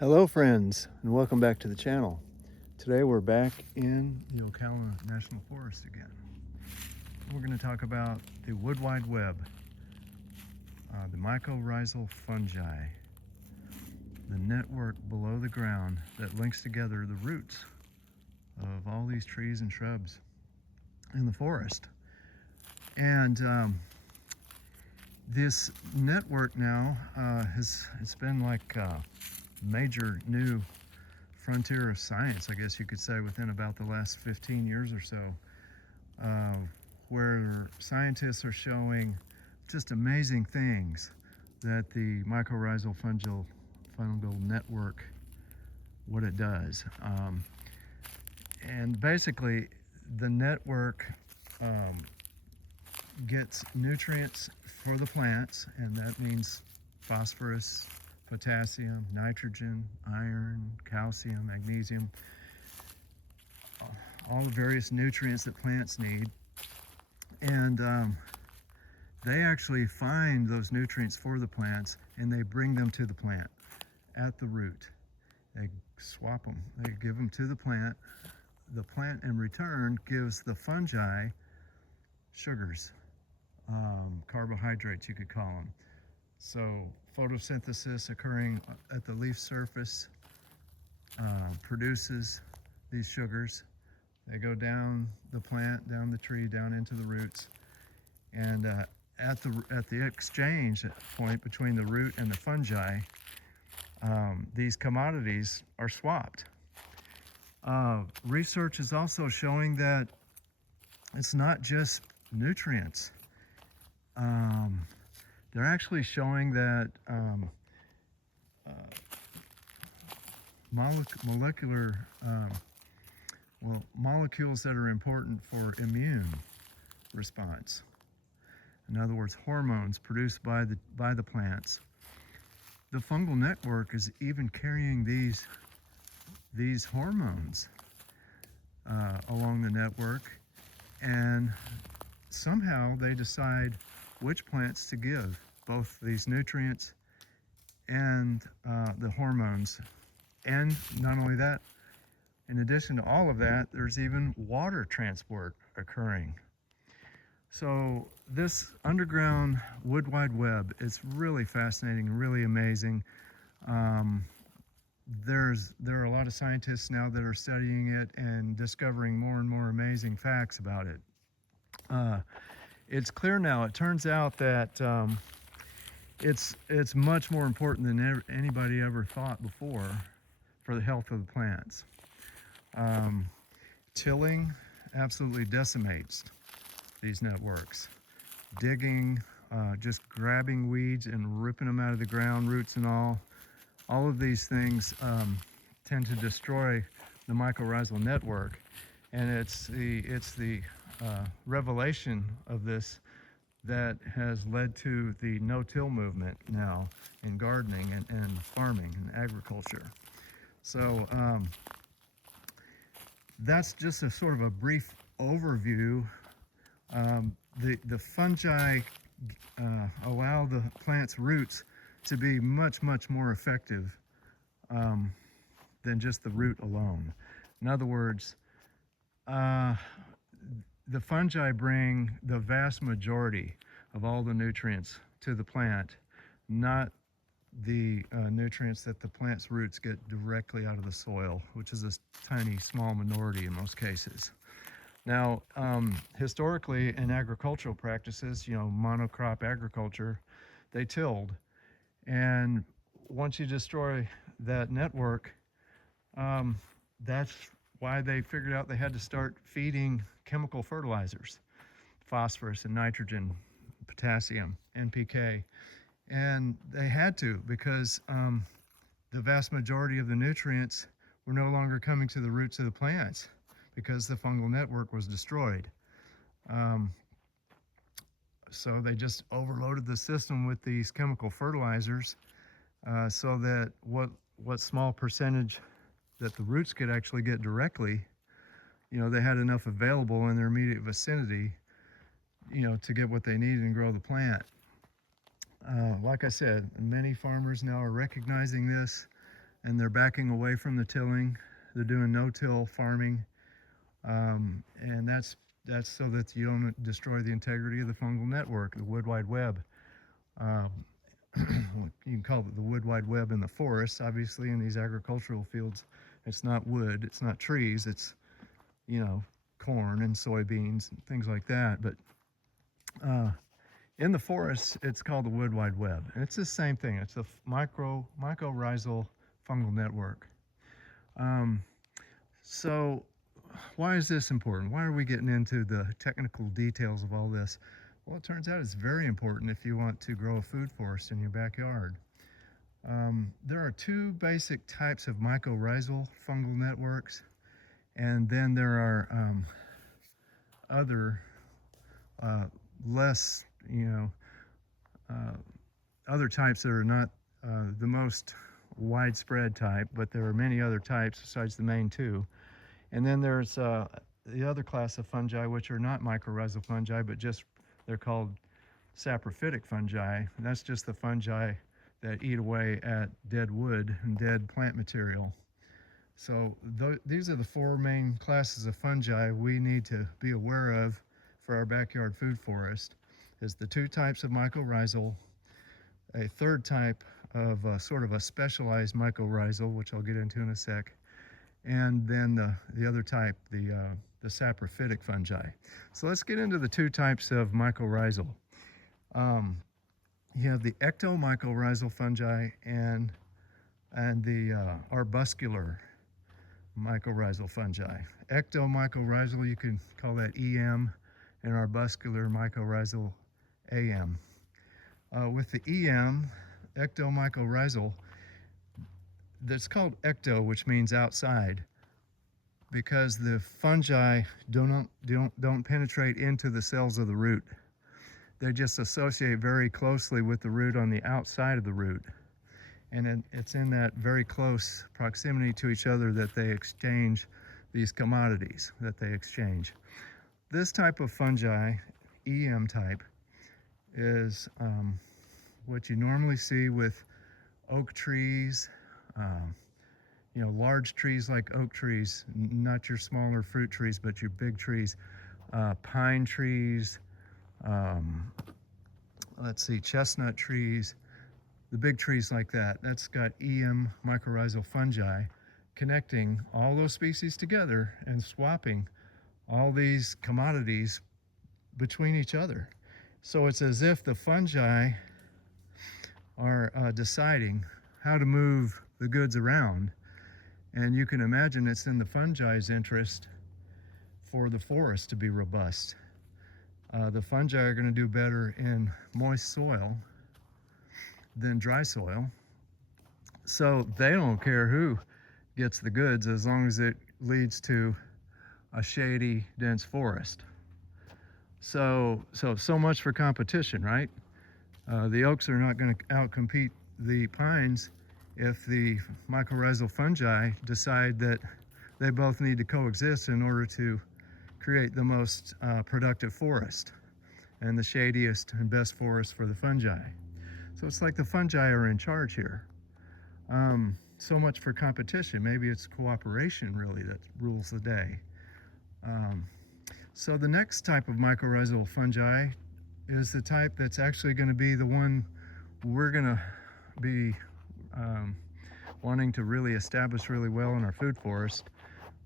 Hello friends, and welcome back to the channel. Today we're back in the Ocala National Forest again. We're going to talk about the Wood Wide Web, the mycorrhizal fungi, the network below the ground that links together the roots of all these trees and shrubs in the forest. And this network now it's been like a major new frontier of science, I guess you could say, within about the last 15 years or so, where scientists are showing just amazing things that the mycorrhizal fungal network, what it does. And basically, the network gets nutrients for the plants, and that means phosphorus, potassium, nitrogen, iron, calcium, magnesium, all the various nutrients that plants need. And they actually find those nutrients for the plants and they bring them to the plant at the root. They swap them, they give them to the plant. The plant in return gives the fungi sugars, carbohydrates you could call them. So photosynthesis occurring at the leaf surface produces these sugars. They go down the plant, down the tree, down into the roots, and at the exchange point between the root and the fungi, these commodities are swapped. Research is also showing that it's not just nutrients. They're actually showing that molecules that are important for immune response. In other words, hormones produced by the plants. The fungal network is even carrying these hormones along the network, and somehow they decide which plants to give both these nutrients and the hormones. And not only that, in addition to all of that, there's even water transport occurring. So this underground Wood Wide Web is really fascinating, really amazing. There are a lot of scientists now that are studying it and discovering more and more amazing facts about it. It's clear now, it turns out that it's much more important than anybody ever thought before for the health of the plants. Tilling absolutely decimates these networks. Digging, just grabbing weeds and ripping them out of the ground, roots and all of these things tend to destroy the mycorrhizal network. And it's the revelation of this that has led to the no-till movement now in gardening and farming and agriculture. So that's just a sort of a brief overview. The fungi allow the plant's roots to be much more effective than just the root alone. In other words, the fungi bring the vast majority of all the nutrients to the plant, not the nutrients that the plant's roots get directly out of the soil, which is a tiny, small minority in most cases. Now, historically in agricultural practices, monocrop agriculture, they tilled. And once you destroy that network, that's why they figured out they had to start feeding chemical fertilizers, phosphorus and nitrogen, potassium, NPK. And they had to, because the vast majority of the nutrients were no longer coming to the roots of the plants because the fungal network was destroyed. So they just overloaded the system with these chemical fertilizers so that what small percentage that the roots could actually get directly, they had enough available in their immediate vicinity, to get what they needed and grow the plant. Like I said, many farmers now are recognizing this. and they're backing away from the tilling. They're doing no-till farming, and that's so that you don't destroy the integrity of the fungal network, the wood wide web. Um, you can call it the wood wide web in the forest. Obviously, in these agricultural fields, it's not wood, it's not trees, it's, you know, corn and soybeans and things like that. But in the forest, it's called the wood wide web, and it's the same thing. It's a mycorrhizal fungal network. Um, so, why is this important? Why are we getting into the technical details of all this? Well, it turns out it's very important if you want to grow a food forest in your backyard. There are two basic types of mycorrhizal fungal networks, and then there are other uh, less, uh, other types that are not the most widespread type, but there are many other types besides the main two. And then there's the other class of fungi, which are not mycorrhizal fungi, but just they're called saprophytic fungi. And that's just the fungi that eat away at dead wood and dead plant material. So these are the four main classes of fungi we need to be aware of for our backyard food forest. Is the two types of mycorrhizal, a third type of sort of a specialized mycorrhizal, which I'll get into in a sec, and then the other type, the saprophytic fungi. So let's get into the two types of mycorrhizal. You have the ectomycorrhizal fungi and the arbuscular mycorrhizal fungi. Ectomycorrhizal, you can call that EM, and arbuscular mycorrhizal AM. With the EM, ectomycorrhizal, that's called ecto, which means outside, because the fungi don't penetrate into the cells of the root. They just associate very closely with the root on the outside of the root. And it's in that very close proximity to each other that they exchange these commodities that they exchange. This type of fungi, EM type, is what you normally see with oak trees, large trees like oak trees, not your smaller fruit trees, but your big trees, pine trees, chestnut trees, the big trees like that. That's got EM mycorrhizal fungi connecting all those species together and swapping all these commodities between each other. So it's as if the fungi are deciding how to move the goods around. And you can imagine it's in the fungi's interest for the forest to be robust. The fungi are going to do better in moist soil than dry soil. So they don't care who gets the goods as long as it leads to a shady, dense forest. So much for competition, right? The oaks are not going to outcompete the pines if the mycorrhizal fungi decide that they both need to coexist in order to create the most productive forest and the shadiest and best forest for the fungi. So it's like the fungi are in charge here. So much for competition. Maybe it's cooperation really that rules the day. So the next type of mycorrhizal fungi is the type that's actually going to be the one we're going to be wanting to really establish really well in our food forest.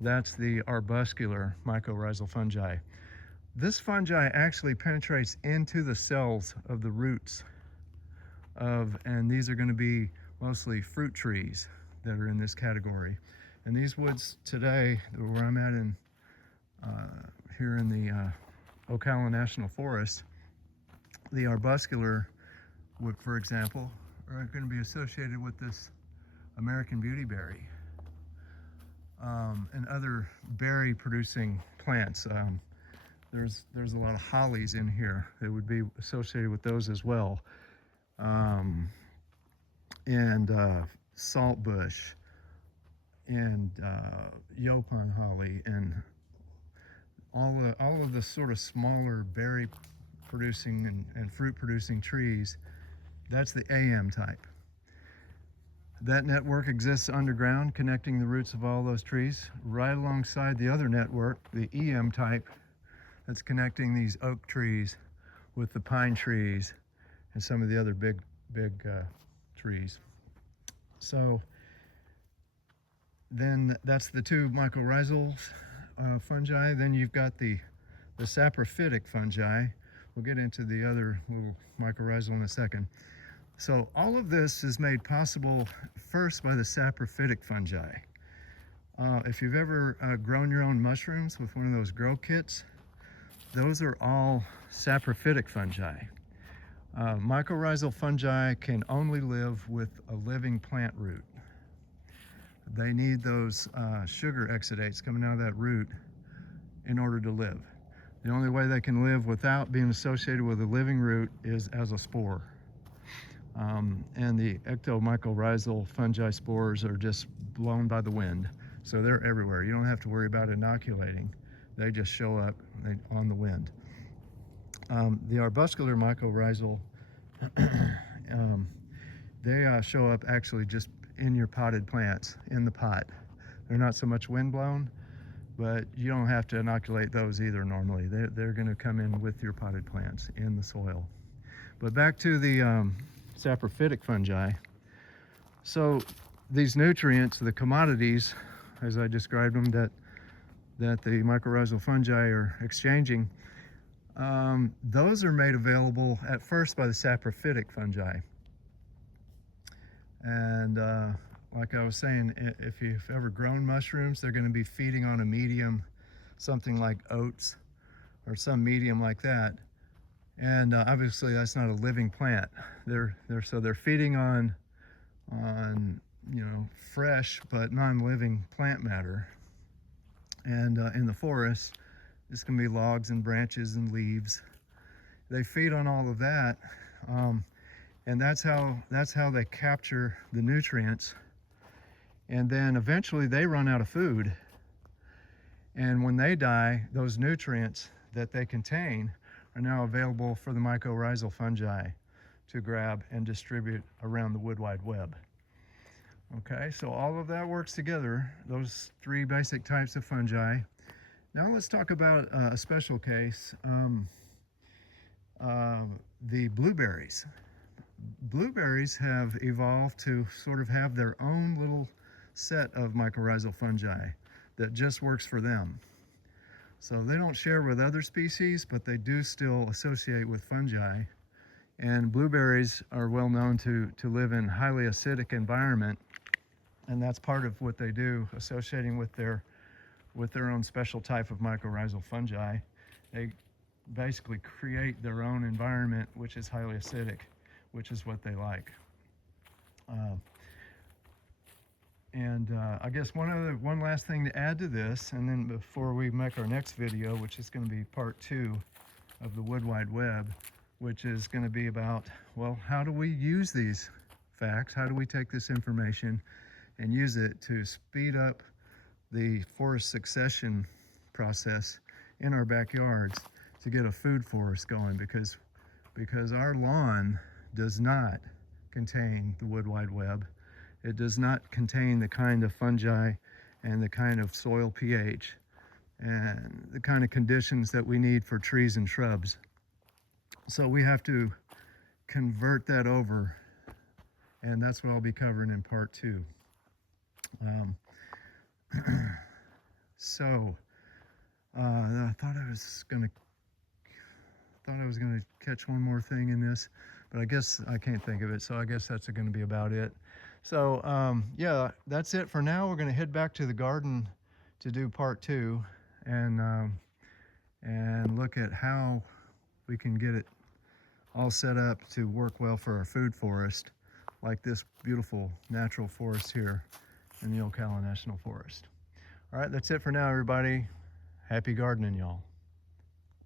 That's the arbuscular mycorrhizal fungi. This fungi actually penetrates into the cells of the roots and these are going to be mostly fruit trees that are in this category. And these woods today, where I'm at here in the Ocala National Forest, the arbuscular wood, for example, are going to be associated with this American beautyberry and other berry-producing plants. There's a lot of hollies in here that would be associated with those as well, and saltbush and Yaupon holly and all of the sort of smaller berry-producing and fruit-producing trees. That's the AM type. That network exists underground, connecting the roots of all those trees right alongside the other network, the EM type, that's connecting these oak trees with the pine trees and some of the other big trees. So then that's the two mycorrhizal fungi. Then you've got the saprophytic fungi. We'll get into the other little mycorrhizal in a second. So all of this is made possible first by the saprophytic fungi. If you've ever grown your own mushrooms with one of those grow kits, those are all saprophytic fungi. Mycorrhizal fungi can only live with a living plant root. They need those sugar exudates coming out of that root in order to live. The only way they can live without being associated with a living root is as a spore. And the ectomycorrhizal fungi spores are just blown by the wind. So they're everywhere. You don't have to worry about inoculating. They just show up on the wind. The arbuscular mycorrhizal, they show up actually just in your potted plants, in the pot. They're not so much wind blown, but you don't have to inoculate those either normally. They're gonna come in with your potted plants in the soil. But back to the saprophytic fungi. So these nutrients, the commodities, as I described them, that the mycorrhizal fungi are exchanging, those are made available at first by the saprophytic fungi. And like I was saying, if you've ever grown mushrooms, they're going to be feeding on a medium, something like oats or some medium like that. And obviously that's not a living plant. So they're feeding on fresh but non-living plant matter. And in the forest, it's going to be logs and branches and leaves. They feed on all of that, and that's how they capture the nutrients. And then eventually they run out of food. And when they die, those nutrients that they contain are now available for the mycorrhizal fungi to grab and distribute around the wood wide web. Okay, so all of that works together, those three basic types of fungi. Now let's talk about a special case, the blueberries. Blueberries have evolved to sort of have their own little set of mycorrhizal fungi that just works for them. So they don't share with other species, but they do still associate with fungi. And blueberries are well known to live in highly acidic environment, and that's part of what they do, associating with their own special type of mycorrhizal fungi. They basically create their own environment, which is highly acidic, which is what they like. I guess one last thing to add to this, and then before we make our next video, which is going to be part 2 of the Wood Wide Web, which is going to be about, well, how do we use these facts? How do we take this information and use it to speed up the forest succession process in our backyards to get a food forest going? Because our lawn does not contain the Wood Wide Web. It does not contain the kind of fungi and the kind of soil pH and the kind of conditions that we need for trees and shrubs. So we have to convert that over, and that's what I'll be covering in part 2. I thought I was gonna catch one more thing in this, but I guess I can't think of it. So I guess that's going to be about it. So yeah, that's it for now. We're going to head back to the garden to do part 2 and look at how we can get it all set up to work well for our food forest, like this beautiful natural forest here in the Ocala National Forest. All right, that's it for now, everybody. Happy gardening, y'all.